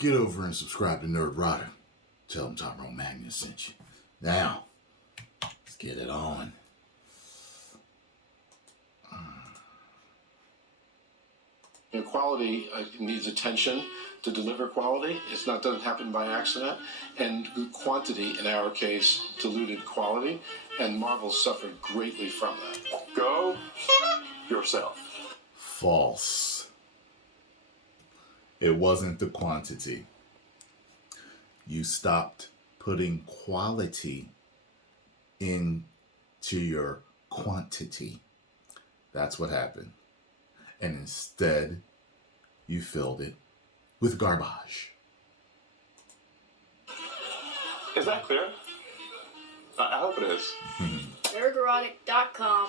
Get over and subscribe to Nerd Rider. Tell them Tyrone Magnus sent you. Now, let's get it on. Quality needs attention to deliver quality. Doesn't happen by accident. And quantity, in our case, diluted quality. And Marvel suffered greatly from that. Go yourself. False. It wasn't the quantity. You stopped putting quality into your quantity. That's what happened. And instead, you filled it with garbage. Is that clear? I hope it is. Nerderotic.com.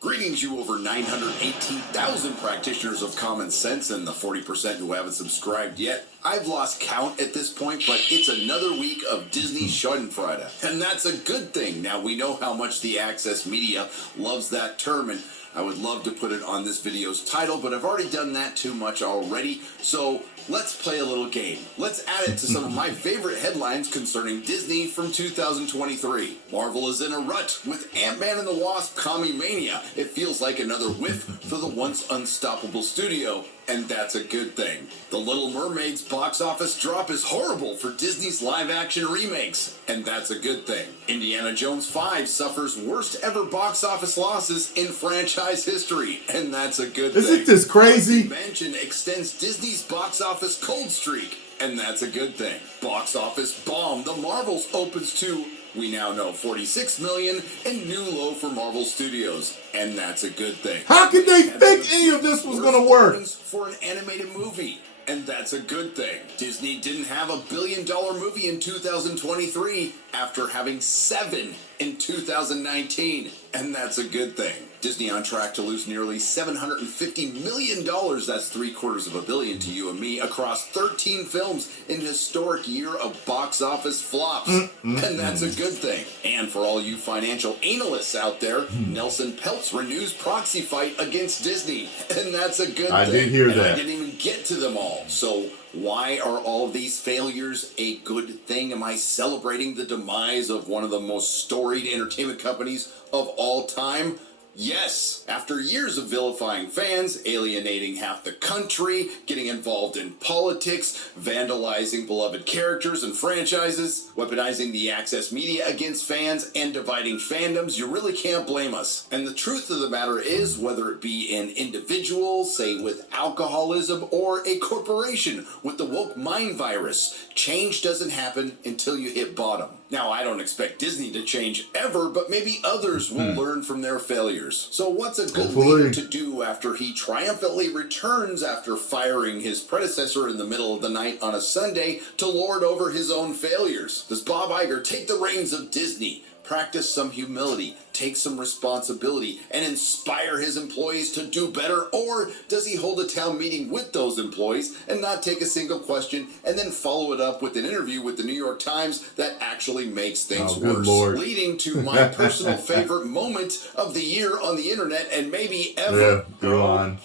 Greetings, you over 918,000 practitioners of common sense and the 40% who haven't subscribed yet. I've lost count at this point, but it's another week of Disney Schadenfreude. And that's a good thing. Now, we know how much the Access Media loves that term, and I would love to put it on this video's title, but I've already done that too much already. So let's play a little game. Let's add it to some of my favorite headlines concerning Disney from 2023. Marvel is in a rut with Ant-Man and the Wasp Commie Mania. It feels like another whiff for the once unstoppable studio, and that's a good thing. The Little Mermaid's box office drop is horrible for Disney's live-action remakes, and that's a good thing. Indiana Jones 5 suffers worst ever box office losses in franchise history, and that's a good thing. Isn't this crazy? Mansion extends Disney's box office cold streak, and that's a good thing. Box office bomb. The Marvels opens to, we now know, $46 million and new low for Marvel Studios, and that's a good thing. How could they think any of this was going to work? For an animated movie, and that's a good thing. Disney didn't have a billion-dollar movie in 2023 after having 7 in 2019, and that's a good thing. Disney on track to lose nearly $750 million, that's $750 million to you and me, across 13 films in a historic year of box office flops. And that's a good thing. And for all you financial analysts out there, Nelson Peltz renews proxy fight against Disney. And that's a good thing. I did hear that. I didn't even get to them all. So why are all of these failures a good thing? Am I celebrating the demise of one of the most storied entertainment companies of all time? Yes, after years of vilifying fans, alienating half the country, getting involved in politics, vandalizing beloved characters and franchises, weaponizing the Access Media against fans, and dividing fandoms, you really can't blame us. And the truth of the matter is, whether it be an individual, say with alcoholism, or a corporation with the woke mind virus, change doesn't happen until you hit bottom. Now, I don't expect Disney to change ever, but maybe others will learn from their failures. So what's a good leader to do after he triumphantly returns after firing his predecessor in the middle of the night on a Sunday to lord over his own failures? Does Bob Iger take the reins of Disney, practice some humility, take some responsibility, and inspire his employees to do better? Or does he hold a town meeting with those employees and not take a single question and then follow it up with an interview with the New York Times that actually makes things worse? Lord. Leading to my personal favorite moment of the year on the internet and maybe ever. Yeah, go on.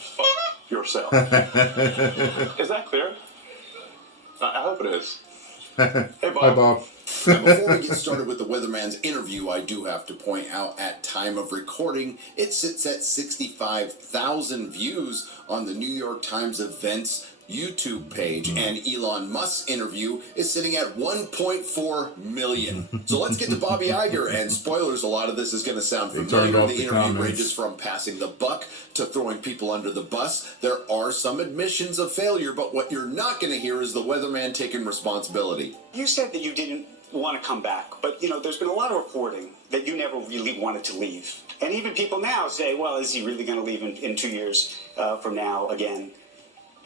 Yourself. Is that clear? I hope it is. Hey, Bob. Hi, Bob. Now, before we get started with the Weatherman's interview, I do have to point out at time of recording, it sits at 65,000 views on the New York Times Events YouTube page, and Elon Musk's interview is sitting at 1.4 million. So let's get to Bobby Iger, and spoilers, a lot of this is going to sound familiar. The interview comments. ranges from passing the buck to throwing people under the bus. There are some admissions of failure, but what you're not going to hear is the weatherman taking responsibility. You said that you didn't want to come back, but there's been a lot of reporting that you never really wanted to leave. And even people now say, well, is he really going to leave in 2 years from now again?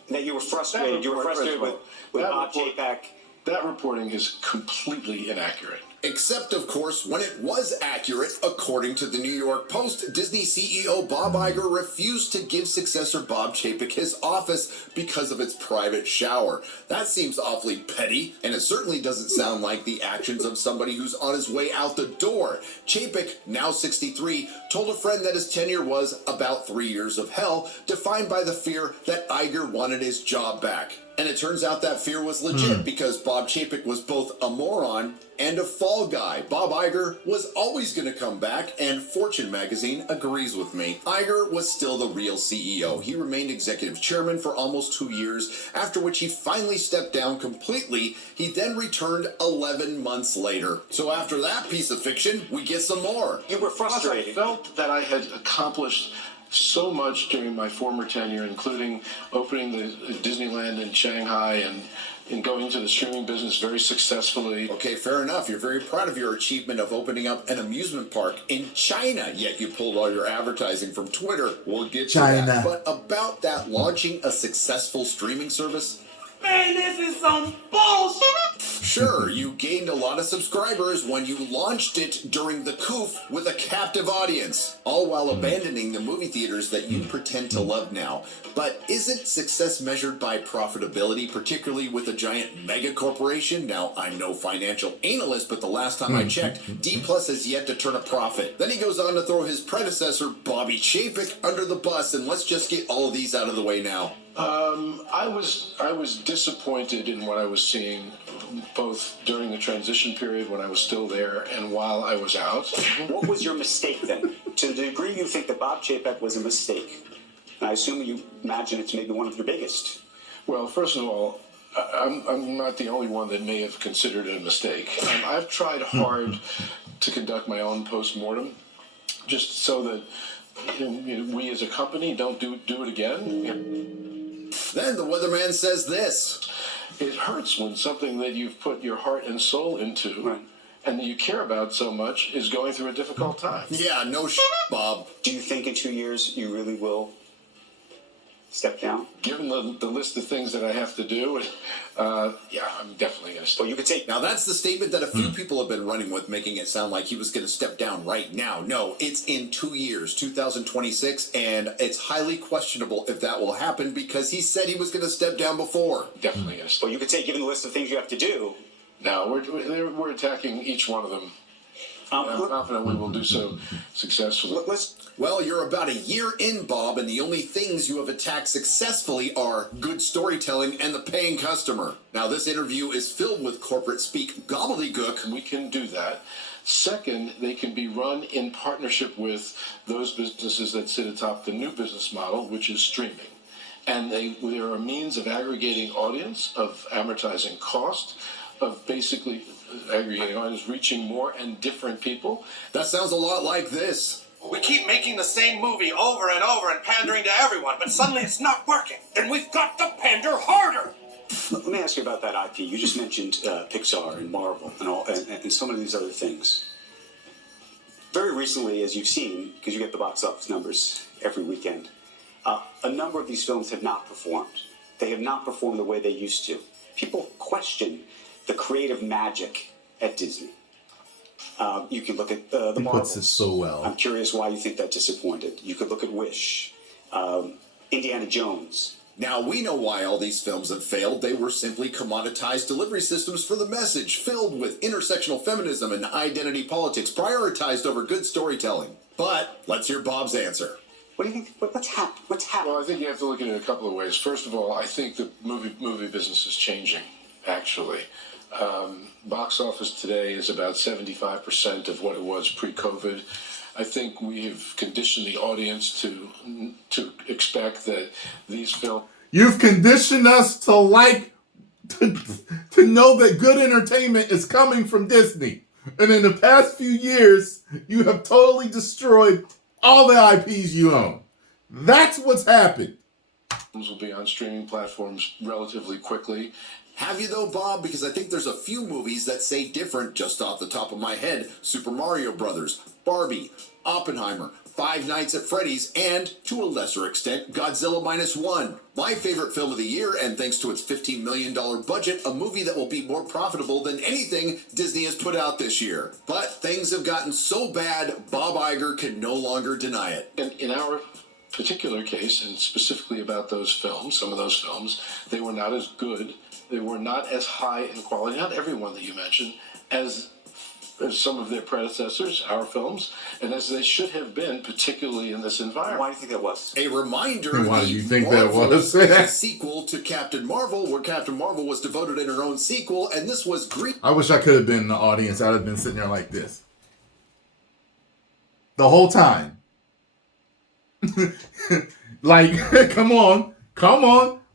That you were frustrated. You were frustrated with Bob Chapek. That reporting is completely inaccurate. Except, of course, when it was accurate, according to the New York Post, Disney CEO Bob Iger refused to give successor Bob Chapek his office because of its private shower. That seems awfully petty, and it certainly doesn't sound like the actions of somebody who's on his way out the door. Chapek, now 63, told a friend that his tenure was about 3 years of hell, defined by the fear that Iger wanted his job back. And it turns out that fear was legit because Bob Chapek was both a moron and a fall guy. Bob Iger was always going to come back, and Fortune magazine agrees with me. Iger was still the real CEO. He remained executive chairman for almost 2 years, after which he finally stepped down completely. He then returned 11 months later. So after that piece of fiction, we get some more. You were frustrated. I felt that I had accomplished so much during my former tenure, including opening the Disneyland in Shanghai and going into the streaming business very successfully. Okay, fair enough. You're very proud of your achievement of opening up an amusement park in China, yet you pulled all your advertising from Twitter. We'll get to that. But about that launching a successful streaming service, Man, this is some bullshit. sure, you gained a lot of subscribers when you launched it during the coof with a captive audience, all while abandoning the movie theaters that you pretend to love now. But isn't success measured by profitability, particularly with a giant mega corporation? Now, I'm no financial analyst, but the last time I checked, D Plus has yet to turn a profit. Then he goes on to throw his predecessor, Bobby Chapek, under the bus, and let's just get all of these out of the way now. I was disappointed in what I was seeing, both during the transition period when I was still there and while I was out. What was your mistake then? To the degree you think that Bob Chapek was a mistake, and I assume you imagine it's maybe one of your biggest. Well, first of all, I'm not the only one that may have considered it a mistake. I've tried hard to conduct my own post-mortem, just so that we as a company don't do it again. Then the weatherman says this. It hurts when something that you've put your heart and soul into and that you care about so much is going through a difficult time. Yeah, no Bob. Do you think in 2 years you really will step down? Given the list of things that I have to do, yeah, I'm definitely going to step. Well, you could take. Now that's the statement that a few people have been running with, making it sound like he was going to step down right now. No, it's in 2 years, 2026, and it's highly questionable if that will happen because he said he was going to step down before. Definitely going to step. Well, you could say, given the list of things you have to do. No, we're attacking each one of them. I'm confident we will do so successfully. Well, you're about a year in, Bob, and the only things you have attacked successfully are good storytelling and the paying customer. Now, this interview is filled with corporate speak gobbledygook. We can do that. Second, they can be run in partnership with those businesses that sit atop the new business model, which is streaming. And there are means of aggregating audience, of amortizing cost, of basically aggregating audience, reaching more and different people. That sounds a lot like this. We keep making the same movie over and over and pandering to everyone, but suddenly it's not working. Then we've got to pander harder. Let me ask you about that IP. You just mentioned Pixar and Marvel and so many of these other things. Very recently, as you've seen, because you get the box office numbers every weekend, a number of these films have not performed. They have not performed the way they used to. People question the creative magic at Disney. You can look at the Marvels. Puts it so well. I'm curious why you think that disappointed. You could look at Wish, Indiana Jones. Now, we know why all these films have failed. They were simply commoditized delivery systems for the message, filled with intersectional feminism and identity politics, prioritized over good storytelling. But let's hear Bob's answer. What do you think? What's happened? Well, I think you have to look at it a couple of ways. First of all, I think the movie business is changing, actually. Box office today is about 75% of what it was pre-COVID. I think we've conditioned the audience to expect that these films. You've conditioned us to know that good entertainment is coming from Disney. And in the past few years, you have totally destroyed all the IPs you own. That's what's happened. Will be on streaming platforms relatively quickly. Have you though, Bob? Because I think there's a few movies that say different just off the top of my head. Super Mario Brothers, Barbie, Oppenheimer, Five Nights at Freddy's, and, to a lesser extent, Godzilla -1. My favorite film of the year, and thanks to its $15 million budget, a movie that will be more profitable than anything Disney has put out this year. But things have gotten so bad, Bob Iger can no longer deny it. In our particular case, and specifically about those films, some of those films, they were not as good. They were not as high in quality, not every one that you mentioned, as as some of their predecessors, our films, and as they should have been, particularly in this environment. Why do you think that was? A reminder, Why do the you think that Marvels was? is a sequel to Captain Marvel, where Captain Marvel was devoted in her own sequel, and this was Greek. I wish I could have been in the audience. I'd have been sitting there like this the whole time. Like, come on.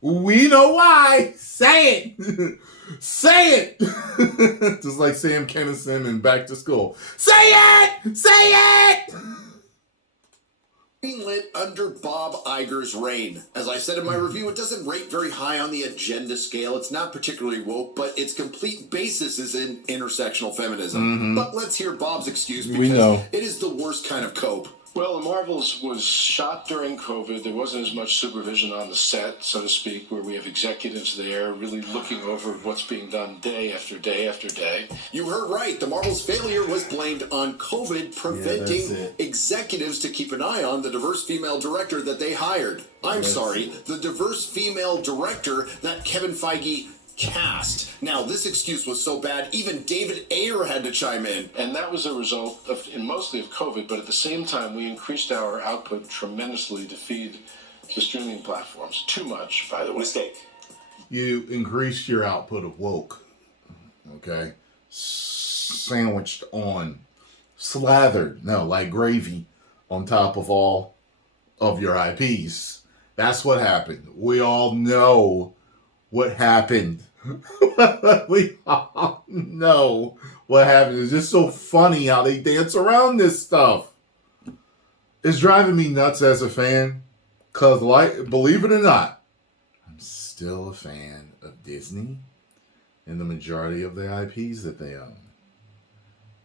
We know why. Say it. Say it. Just like Sam Kinison in Back to School. Say it. Say it. Greenlit under Bob Iger's reign. As I said in my review, it doesn't rate very high on the agenda scale. It's not particularly woke, but its complete basis is in intersectional feminism. But let's hear Bob's excuse, because it is the worst kind of cope. Well, The Marvels was shot during COVID. There wasn't as much supervision on the set, so to speak, where we have executives there really looking over what's being done day after day after day. You heard right. The Marvel's failure was blamed on COVID, preventing executives to keep an eye on the diverse female director that they hired. I'm sorry, the diverse female director that Kevin Feige cast. Now, this excuse was so bad, even David Ayer had to chime in. And that was a result of, mostly of COVID, but at the same time, we increased our output tremendously to feed the streaming platforms. Too much, by the way. Mistake. You increased your output of woke. Okay? Sandwiched on, slathered, like gravy on top of all of your IPs. That's what happened. We all know what happened. We all know what happened. It's just so funny how they dance around this stuff. It's driving me nuts as a fan, because, believe it or not, I'm still a fan of Disney and the majority of the IPs that they own.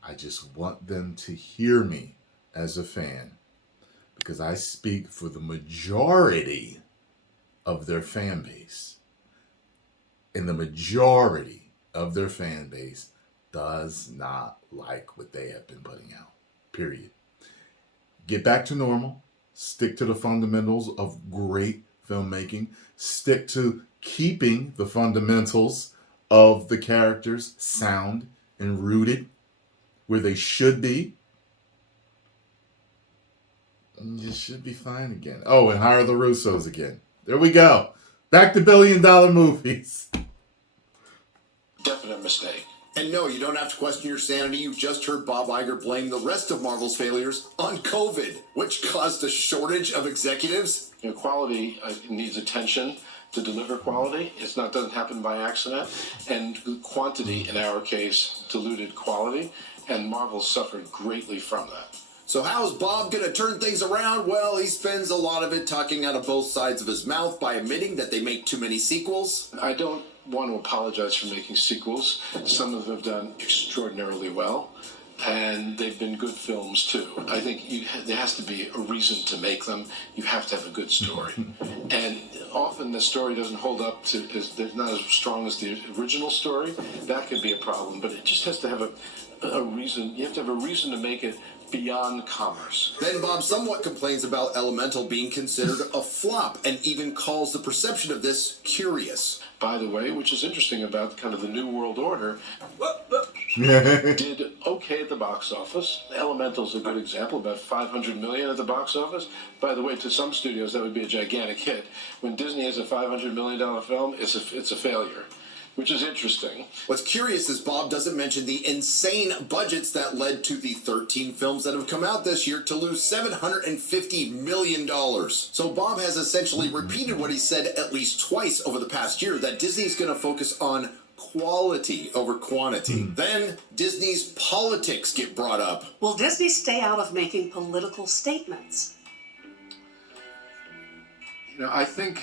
I just want them to hear me as a fan, because I speak for the majority of their fan base. And the majority of their fan base does not like what they have been putting out. Period. Get back to normal. Stick to the fundamentals of great filmmaking. Stick to keeping the fundamentals of the characters sound and rooted where they should be. And you should be fine again. Oh, and hire the Russos again. There we go. Back to $1 billion movies. Definite mistake. And no, you don't have to question your sanity. You just heard Bob Iger blame the rest of Marvel's failures on COVID, which caused a shortage of executives. Quality needs attention to deliver quality. Doesn't happen by accident. And quantity, in our case, diluted quality. And Marvel suffered greatly from that. So how's Bob going to turn things around? Well, he spends a lot of it talking out of both sides of his mouth by admitting that they make too many sequels. I don't want to apologize for making sequels. Some of them have done extraordinarily well, and they've been good films too. I think there has to be a reason to make them. You have to have a good story. And often the story doesn't hold up to, they're not as strong as the original story. That could be a problem, but it just has to have a reason. You have to have a reason to make it beyond commerce. Then Bob somewhat complains about Elemental being considered a flop, and even calls the perception of this curious. By the way, which is interesting about kind of the New World Order, did okay at the box office. Elemental's a good example, about $500 million at the box office. By the way, to some studios, that would be a gigantic hit. When Disney has a $500 million film, it's a failure, which is interesting. What's curious is Bob doesn't mention the insane budgets that led to the 13 films that have come out this year to lose $750 million. So Bob has essentially repeated what he said at least twice over the past year, that Disney's going to focus on quality over quantity. Then Disney's politics get brought up. Will Disney stay out of making political statements? I think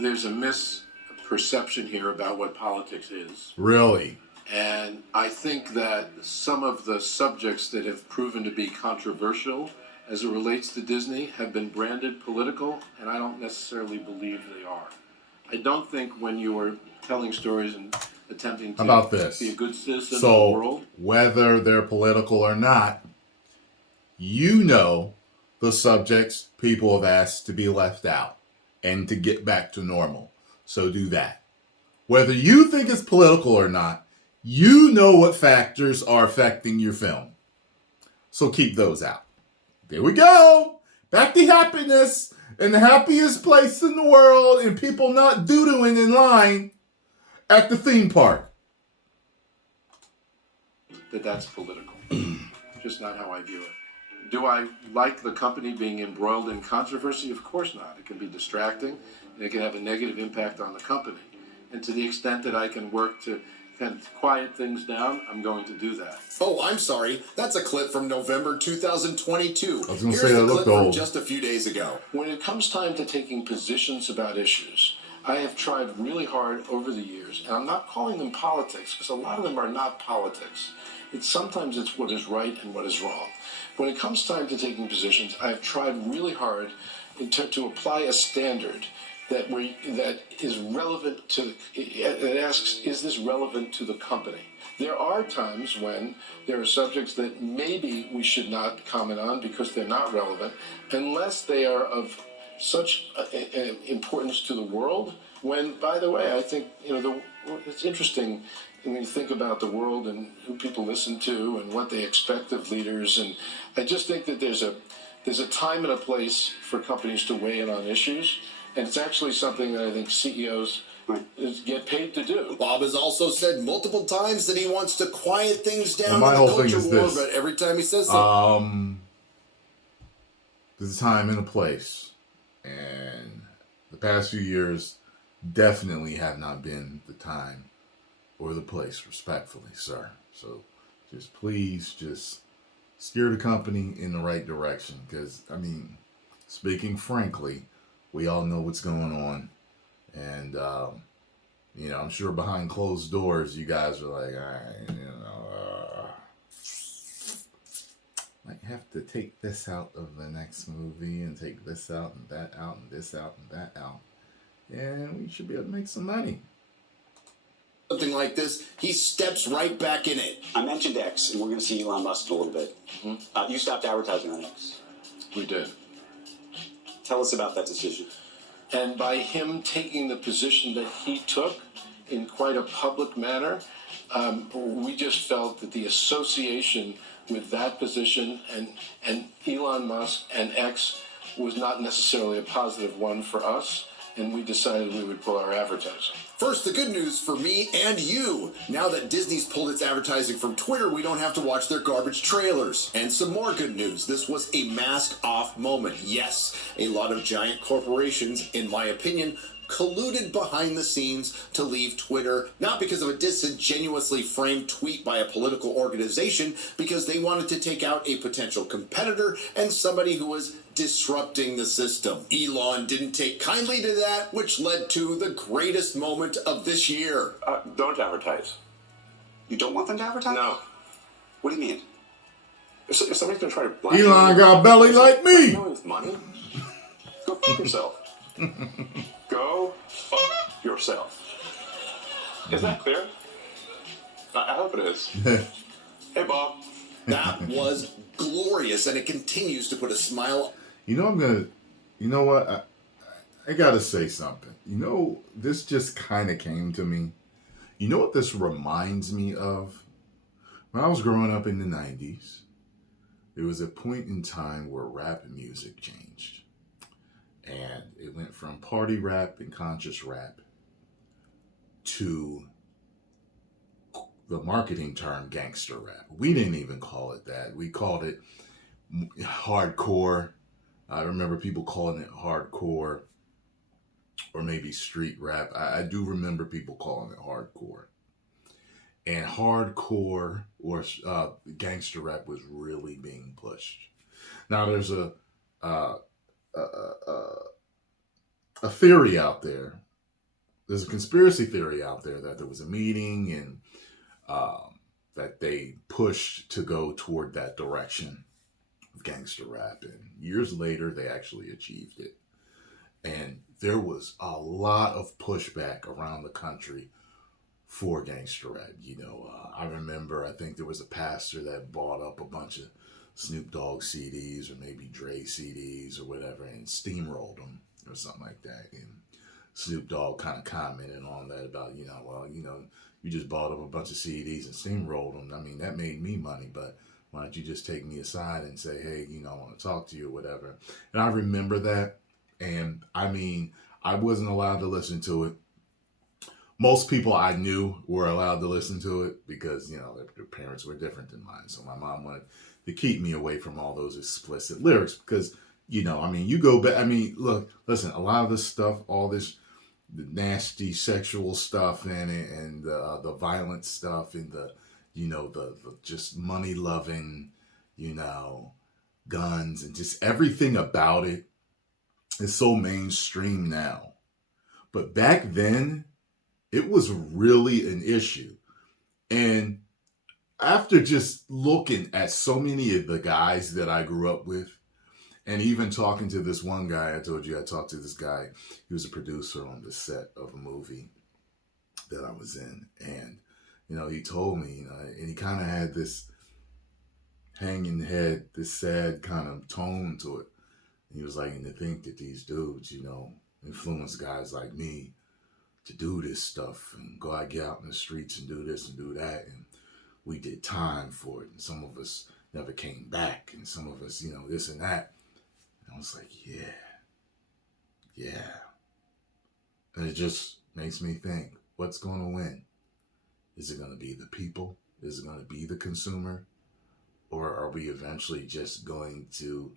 there's a misperception here about what politics is. Really? And I think that some of the subjects that have proven to be controversial as it relates to Disney have been branded political, and I don't necessarily believe they are. I don't think when you are telling stories and attempting to be a good citizen of the world. So, whether they're political or not, the subjects people have asked to be left out and to get back to normal. So do that. Whether you think it's political or not, You know what factors are affecting your film. So keep those out. There we go. Back to happiness and the happiest place in the world and people not doodling in line at the theme park. That's political. Just not how I view it. Do I like the company being embroiled in controversy? Of course not. It can be distracting, and it can have a negative impact on the company. And to the extent that I can work to kind of quiet things down, I'm going to do that. Oh, I'm sorry. That's a clip from November 2022. I was going to Here's say that the looked clip from old. just a few days ago. When it comes time to taking positions about issues, I have tried really hard over the years, and I'm not calling them politics, because a lot of them are not politics. Sometimes it's what is right and what is wrong. When it comes time to taking positions, I have tried really hard to apply a standard that is relevant to, it asks, is this relevant to the company? There are times when there are subjects that maybe we should not comment on because they're not relevant, unless they are of such importance to the world. When, by the way, I think, it's interesting when you think about the world and who people listen to and what they expect of leaders. And I just think that there's a time and a place for companies to weigh in on issues. And it's actually something that I think CEOs get paid to do. Bob has also said multiple times that he wants to quiet things down Well, my in whole the thing culture is war, this. but every time he says something... There's a time and a place. And the past few years definitely have not been the time or the place, respectfully, sir. So just please just steer the company in the right direction. Because, speaking frankly, we all know what's going on. And, I'm sure behind closed doors, you guys are like, all right, might have to take this out of the next movie and take this out and that out and this out and that out. And we should be able to make some money. something like this, he steps right back in it. I mentioned X, and we're going to see Elon Musk in a little bit. Mm-hmm. You stopped advertising on X. We did. Tell us about that decision. And by him taking the position that he took in quite a public manner, we just felt that the association with that position and Elon Musk and X was not necessarily a positive one for us, and we decided we would pull our advertising. First, the good news for me and you. Now that Disney's pulled its advertising from Twitter, we don't have to watch their garbage trailers. And some more good news. This was a mask-off moment. Yes, a lot of giant corporations, in my opinion, colluded behind the scenes to leave Twitter, not because of a disingenuously framed tweet by a political organization, because they wanted to take out a potential competitor and somebody who was disrupting the system. Elon didn't take kindly to that, which led to the greatest moment of this year. Don't advertise. You don't want them to advertise? No. What do you mean? If somebody's going to try to black Elon got a belly like me. with money, go fuck yourself. Go fuck yourself. Is that clear? I hope it is. Hey, Bob. That was glorious, and it continues to put a smile. You know what? I gotta say something. This just kind of came to me. You know what this reminds me of? When I was growing up in the 90s, there was a point in time where rap music changed. And it went from party rap and conscious rap to the marketing term gangster rap. We didn't even call it that. We called it hardcore. I remember people calling it hardcore or maybe street rap. I do remember people calling it hardcore. And hardcore or gangster rap was really being pushed. Now there's a theory out there. There's a conspiracy theory out there that there was a meeting and that they pushed to go toward that direction of gangster rap. And years later, they actually achieved it. And there was a lot of pushback around the country for gangster rap. I remember, I think there was a pastor that bought up a bunch of Snoop Dogg CDs or maybe Dre CDs or whatever and steamrolled them or something like that and Snoop Dogg kind of commented on that about, you just bought up a bunch of CDs and steamrolled them. I mean, that made me money, but why don't you just take me aside and say, hey, I want to talk to you or whatever. And I remember that. And I mean, I wasn't allowed to listen to it. Most people I knew were allowed to listen to it because, their parents were different than mine. So my mom wanted to keep me away from all those explicit lyrics because, you go back. I mean, look, listen, a lot of this stuff, all this the nasty sexual stuff in it and the violent stuff and the just money loving, guns and just everything about it is so mainstream now. But back then, it was really an issue. And after just looking at so many of the guys that I grew up with, and even talking to this one guy, I told you I talked to this guy. He was a producer on the set of a movie that I was in. And, he told me, and he kind of had this hanging head, this sad kind of tone to it. And he was like, and to think that these dudes, influence guys like me to do this stuff and get out in the streets and do this and do that. And we did time for it. And some of us never came back. And some of us, this and that. And I was like, yeah. And it just makes me think, what's going to win? Is it going to be the people? Is it going to be the consumer? Or are we eventually just going to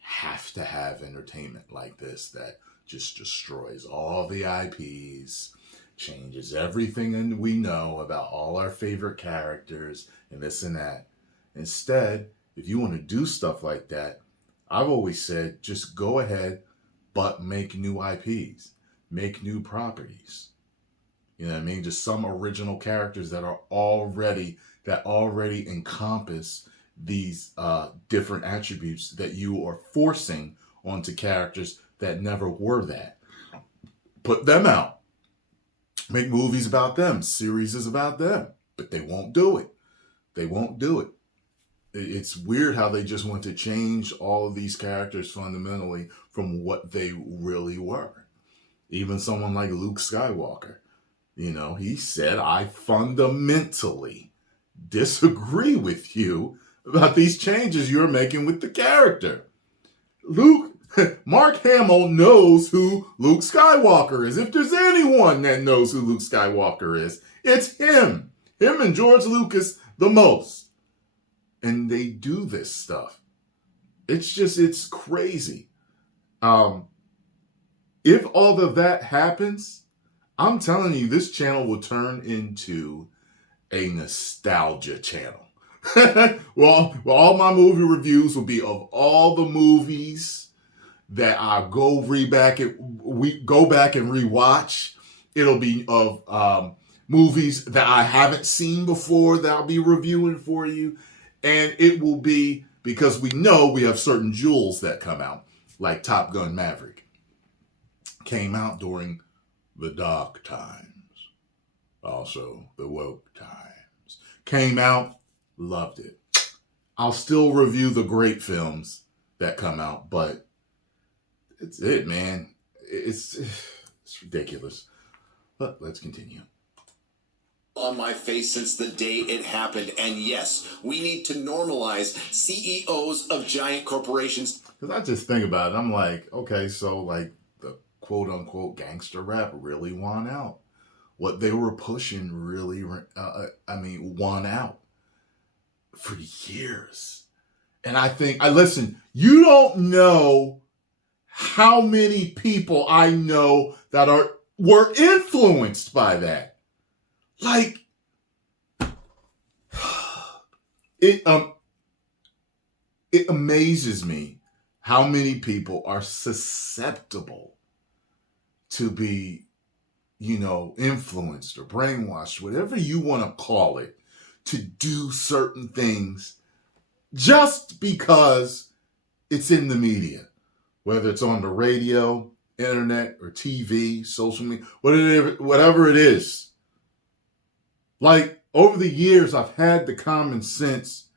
have entertainment like this that just destroys all the IPs, changes everything we know about all our favorite characters and this and that? Instead, if you want to do stuff like that, I've always said, just go ahead, but make new IPs, make new properties. You know what I mean? Just some original characters that already encompass these different attributes that you are forcing onto characters that never were that. Put them out. Make movies about them, series about them, but they won't do it. They won't do it. It's weird how they just want to change all of these characters fundamentally from what they really were. Even someone like Luke Skywalker, he said, I fundamentally disagree with you about these changes you're making with the character. Mark Hamill knows who Luke Skywalker is. If there's anyone that knows who Luke Skywalker is, it's him. Him and George Lucas the most. And they do this stuff. It's crazy. If all of that happens, I'm telling you, this channel will turn into a nostalgia channel. well, all my movie reviews will be of all the movies that I go back and rewatch. It'll be of movies that I haven't seen before that I'll be reviewing for you. And it will be because we know we have certain jewels that come out, like Top Gun Maverick. Came out during the dark times. Also, the woke times. Came out, loved it. I'll still review the great films that come out, but it's it, man. It's ridiculous. But let's continue. On my face since the day it happened. And yes, we need to normalize CEOs of giant corporations. Because I just think about it. I'm like, okay, so like the quote unquote gangster rap really won out. What they were pushing really, won out for years. And listen, you don't know how many people I know that were influenced by that. Like, it amazes me how many people are susceptible to be, influenced or brainwashed, whatever you want to call it, to do certain things just because it's in the media, whether it's on the radio, internet, or TV, social media, whatever it is. Like, over the years, I've had the common sense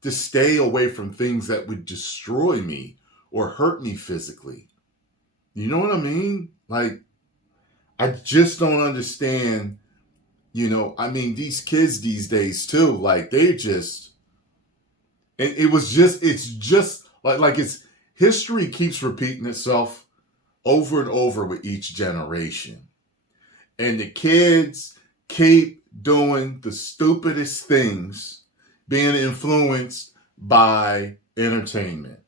to stay away from things that would destroy me or hurt me physically. You know what I mean? Like, I just don't understand, I mean, these kids these days too, like they just, and it's just like it's history keeps repeating itself over and over with each generation. And the kids keep doing the stupidest things, being influenced by entertainment.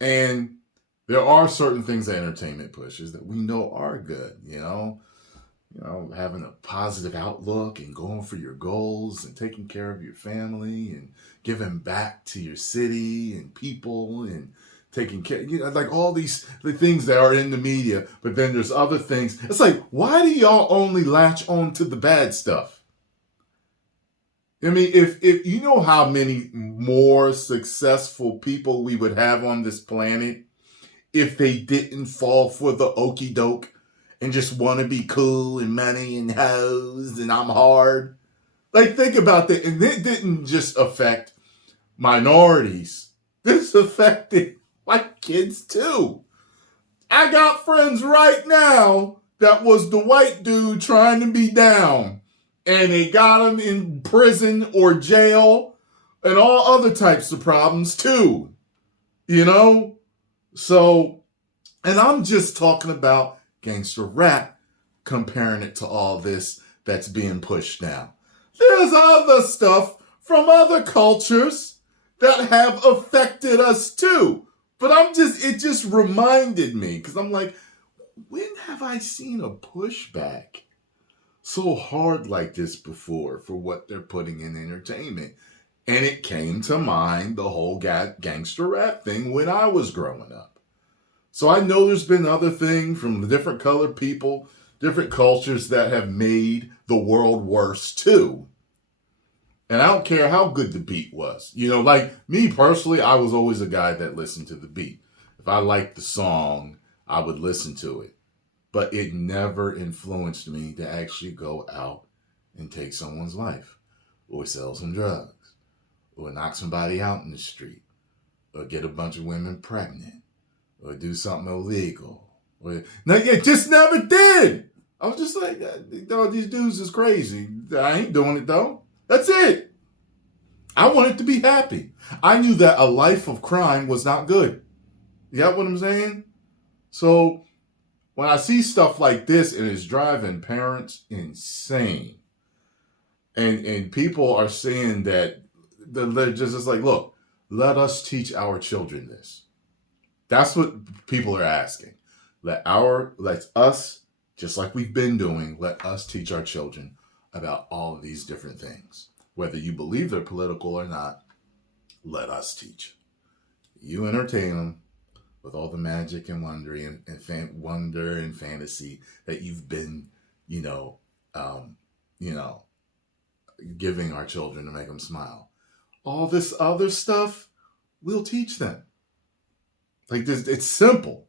And there are certain things that entertainment pushes that we know are good, having a positive outlook and going for your goals and taking care of your family and giving back to your city and people and taking care, like all the things that are in the media. But then there's other things. It's like, why do y'all only latch on to the bad stuff? I mean, if you know how many more successful people we would have on this planet if they didn't fall for the okie doke and just want to be cool and money and hoes and I'm hard. Like, think about that. And it didn't just affect minorities. This affected white kids too. I got friends right now that was the white dude trying to be down. And they got him in prison or jail and all other types of problems too. So, and I'm just talking about gangster rap, comparing it to all this that's being pushed now. There's other stuff from other cultures that have affected us too. But it just reminded me, because I'm like, when have I seen a pushback so hard like this before for what they're putting in entertainment? And it came to mind the whole gangster rap thing when I was growing up. So I know there's been other things from the different colored people, different cultures that have made the world worse too. And I don't care how good the beat was. Like me personally, I was always a guy that listened to the beat. If I liked the song, I would listen to it. But it never influenced me to actually go out and take someone's life or sell some drugs or knock somebody out in the street or get a bunch of women pregnant or do something illegal. No, it just never did. I was just like, these dudes is crazy. I ain't doing it though. That's it. I wanted to be happy. I knew that a life of crime was not good. You got what I'm saying? So when I see stuff like this, and it's driving parents insane. And people are saying that they're just like, look, let us teach our children this. That's what people are asking. Let us, just like we've been doing, let us teach our children about all of these different things. Whether you believe they're political or not, let us teach. You entertain them with all the magic and wonder and fantasy that you've been, giving our children to make them smile. All this other stuff, we'll teach them. Like this, it's simple.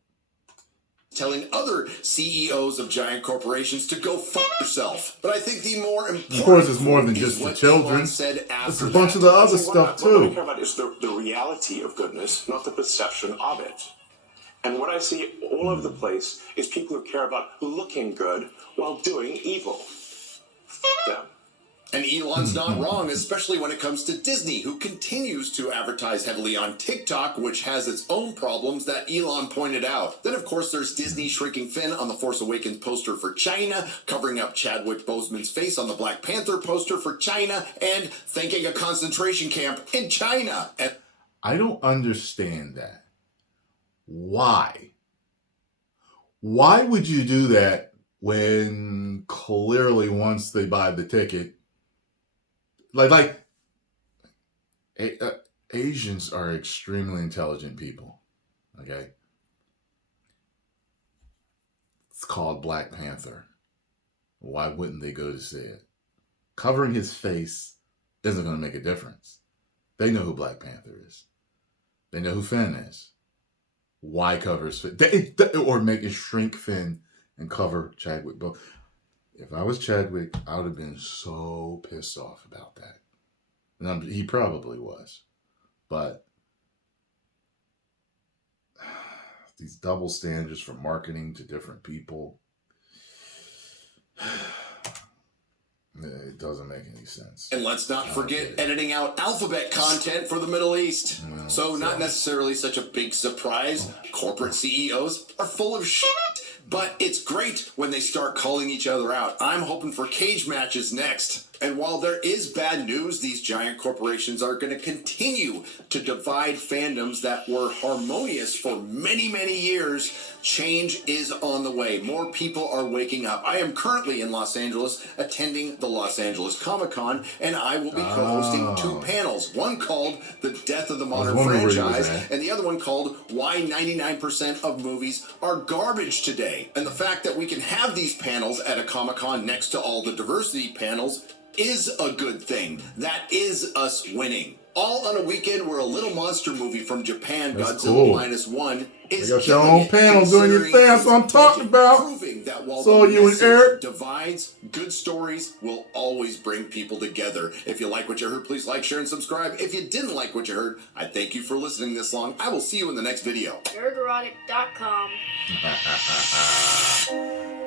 Telling other CEOs of giant corporations to go fuck yourself. But I think the more important, of course, it's more than just the children. It's a bunch of the other stuff too. What I care about is the reality of goodness, not the perception of it. And what I see all over the place is people who care about looking good while doing evil. F them. And Elon's not wrong, especially when it comes to Disney, who continues to advertise heavily on TikTok, which has its own problems that Elon pointed out. Then, of course, there's Disney shrinking Finn on the Force Awakens poster for China, covering up Chadwick Boseman's face on the Black Panther poster for China, and thanking a concentration camp in China. And I don't understand that. Why? Why would you do that when clearly once they buy the ticket, Asians are extremely intelligent people, okay? It's called Black Panther. Why wouldn't they go to see it? Covering his face isn't going to make a difference. They know who Black Panther is. They know who Finn is. Why cover his face? Or make it shrink Finn and cover Chadwick. If I was Chadwick, I would have been so pissed off about that. And he probably was. But these double standards for marketing to different people, It doesn't make any sense. And let's not forget editing out alphabet content for the Middle East. Well, so not necessarily such a big surprise. Corporate CEOs are full of shit. But it's great when they start calling each other out. I'm hoping for cage matches next. And while there is bad news, these giant corporations are going to continue to divide fandoms that were harmonious for many, many years. Change is on the way. More people are waking up. I am currently in Los Angeles attending the Los Angeles Comic-Con, and I will be co-hosting 2 panels. One called The Death of the Modern Franchise, and the other one called Why 99% of Movies Are Garbage Today. And the fact that we can have these panels at a Comic-Con next to all the diversity panels is a good thing. That is us winning. All on a weekend where a little monster movie from Japan, That's Godzilla cool. -1, is You got your own panel doing your thing. That's what I'm talking about. Proving that while So the you and message Eric divides, good stories will always bring people together. If you like what you heard, please like, share, and subscribe. If you didn't like what you heard, I thank you for listening this long. I will see you in the next video. Nerdrotic.com.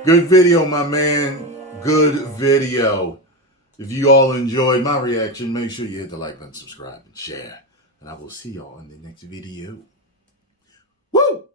Good video, my man. Good video. If you all enjoyed my reaction, make sure you hit the like button, subscribe, and share. And I will see y'all in the next video. Woo!